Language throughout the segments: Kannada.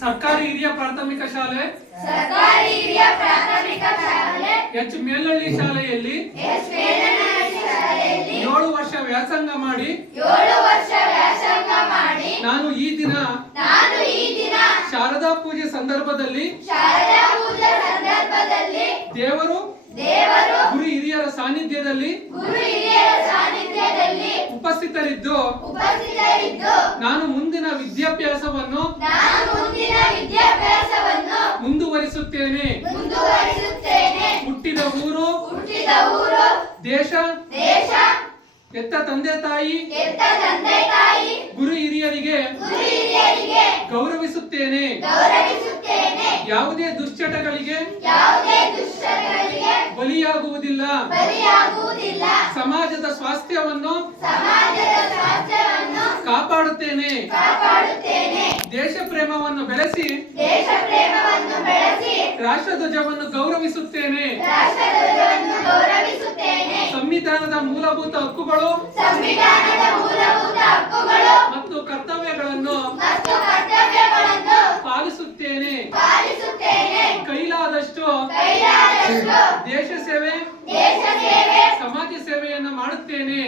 ಸರ್ಕಾರಿ ಹಿರಿಯ ಪ್ರಾಥಮಿಕ ಶಾಲೆ ಎಚ್ ಮೇಲಹಳ್ಳಿ ಶಾಲೆಯಲ್ಲಿ 7 ವರ್ಷ ವ್ಯಾಸಂಗ ಮಾಡಿ ನಾನು ಈ ದಿನ ಶಾರದಾ ಪೂಜೆ ಸಂದರ್ಭದಲ್ಲಿ ದೇವರು ಗುರು ಹಿರಿಯರ ಸಾನ್ನಿಧ್ಯದಲ್ಲಿ ಉಪಸ್ಥಿತರಿದ್ದು ನಾನು ಮುಂದಿನ ವಿದ್ಯಾಭ್ಯಾಸವನ್ನು ಮುಂದುವರಿಸುತ್ತೇನೆ. ಹುಟ್ಟಿದ ಊರು ದೇಶ ಎತ್ತ ತಂದೆ ತಾಯಿ ಗುರು ಹಿರಿಯರಿಗೆ ಗೌರವಿಸುತ್ತೇನೆ. ಯಾವುದೇ ದುಶ್ಚಟಗಳಿಗೆ ಬಲಿಯಾಗುವುದಿಲ್ಲ. ಸಮಾಜದ ಸ್ವಾಸ್ಥ್ಯವನ್ನು ಕಾಪಾಡುತ್ತೇನೆ. ದೇಶ ಪ್ರೇಮವನ್ನು ಬೆಳೆಸಿ ರಾಷ್ಟ್ರಧ್ವಜವನ್ನು ಗೌರವಿಸುತ್ತೇನೆ. ಸಂವಿಧಾನದ ಮೂಲಭೂತ ಹಕ್ಕುಗಳು ಮತ್ತು ಕರ್ತವ್ಯಗಳನ್ನು ಪಾಲಿಸುತ್ತೇನೆ. ಕೈಲಾದಷ್ಟು ದೇಶ ಸೇವೆ ಸಮಾಜ ಸೇವೆಯನ್ನು ಮಾಡುತ್ತೇನೆ.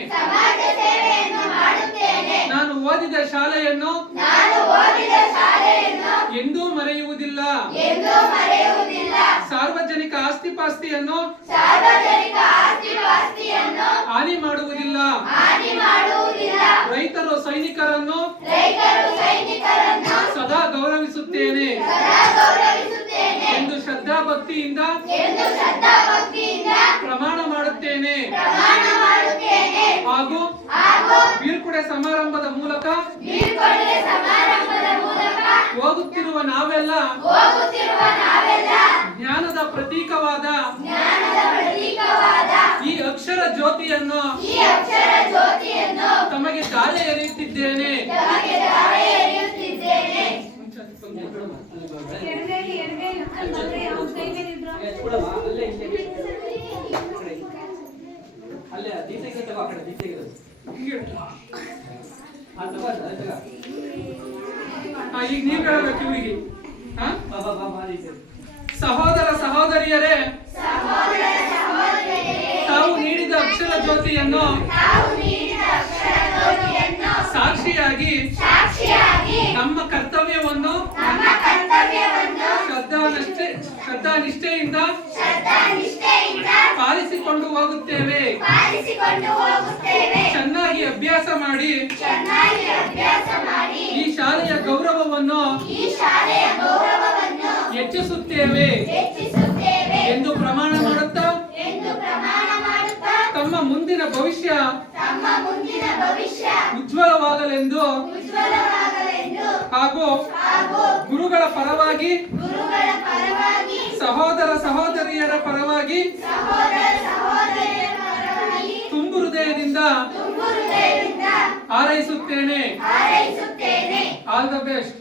ನಾನು ಓದಿದ ಶಾಲೆಯನ್ನು ಎಂದೂ ಮರೆಯುವುದಿಲ್ಲ. ಸಾರ್ವಜನಿಕ ಆಸ್ತಿಪಾಸ್ತಿಯನ್ನು ಹಾನಿ ಮಾಡುವುದಿಲ್ಲ. ರೈತರು ಸೈನಿಕರನ್ನು ಸದಾ ಗೌರವಿಸುತ್ತೇನೆ ಎಂದು ಶ್ರದ್ಧಾಭಕ್ತಿಯಿಂದ ಪ್ರಮಾಣ ಮಾಡುತ್ತೇನೆ. ಹಾಗೂ ಬೀಳ್ಕೊಡೆ ಸಮಾರಂಭದ ಮೂಲಕ ಹೋಗುತ್ತಿರುವ ನಾವೆಲ್ಲ ಜ್ಞಾನದ ಪ್ರತೀಕವಾದ ಈ ಅಕ್ಷರ ಜ್ಯೋತಿಯನ್ನು ತಮಗೆ ದಾರೆ ಎರೆಯುತ್ತಿದ್ದೇನೆ. ಈಗ ನೀವು ಹೇಳಬೇಕು ಇವರಿಗೆ. ಸಹೋದರ ಸಹೋದರಿಯರೇ, ತಾವು ನೀಡಿದ ಅಕ್ಷರ ಜ್ಯೋತಿಯನ್ನು ಸಾಕ್ಷಿಯಾಗಿ ನಮ್ಮ ಕರ್ತವ್ಯವನ್ನು ಶ್ರದ್ಧಾ ನಿಷ್ಠೆಯಿಂದ ಪಾಲಿಸಿಕೊಂಡು ಹೋಗುತ್ತೇವೆ. ಚೆನ್ನಾಗಿ ಅಭ್ಯಾಸ ಮಾಡಿ ಈ ಶಾಲೆಯ ಗೌರವವನ್ನು ಹೆಚ್ಚಿಸುತ್ತೇವೆ ಎಂದು ಪ್ರಮಾಣ ಮಾಡುತ್ತಾ ತಮ್ಮ ಮುಂದಿನ ಭವಿಷ್ಯ ಉಜ್ವಲವಾಗಲೆಂದು ಹಾಗೂ ಗುರುಗಳ ಪರವಾಗಿ ಸಹೋದರ ಸಹೋದರಿಯರ ಪರವಾಗಿ ತುಂಬು ಹೃದಯದಿಂದ ಹಾರೈಸುತ್ತೇನೆ. All the best.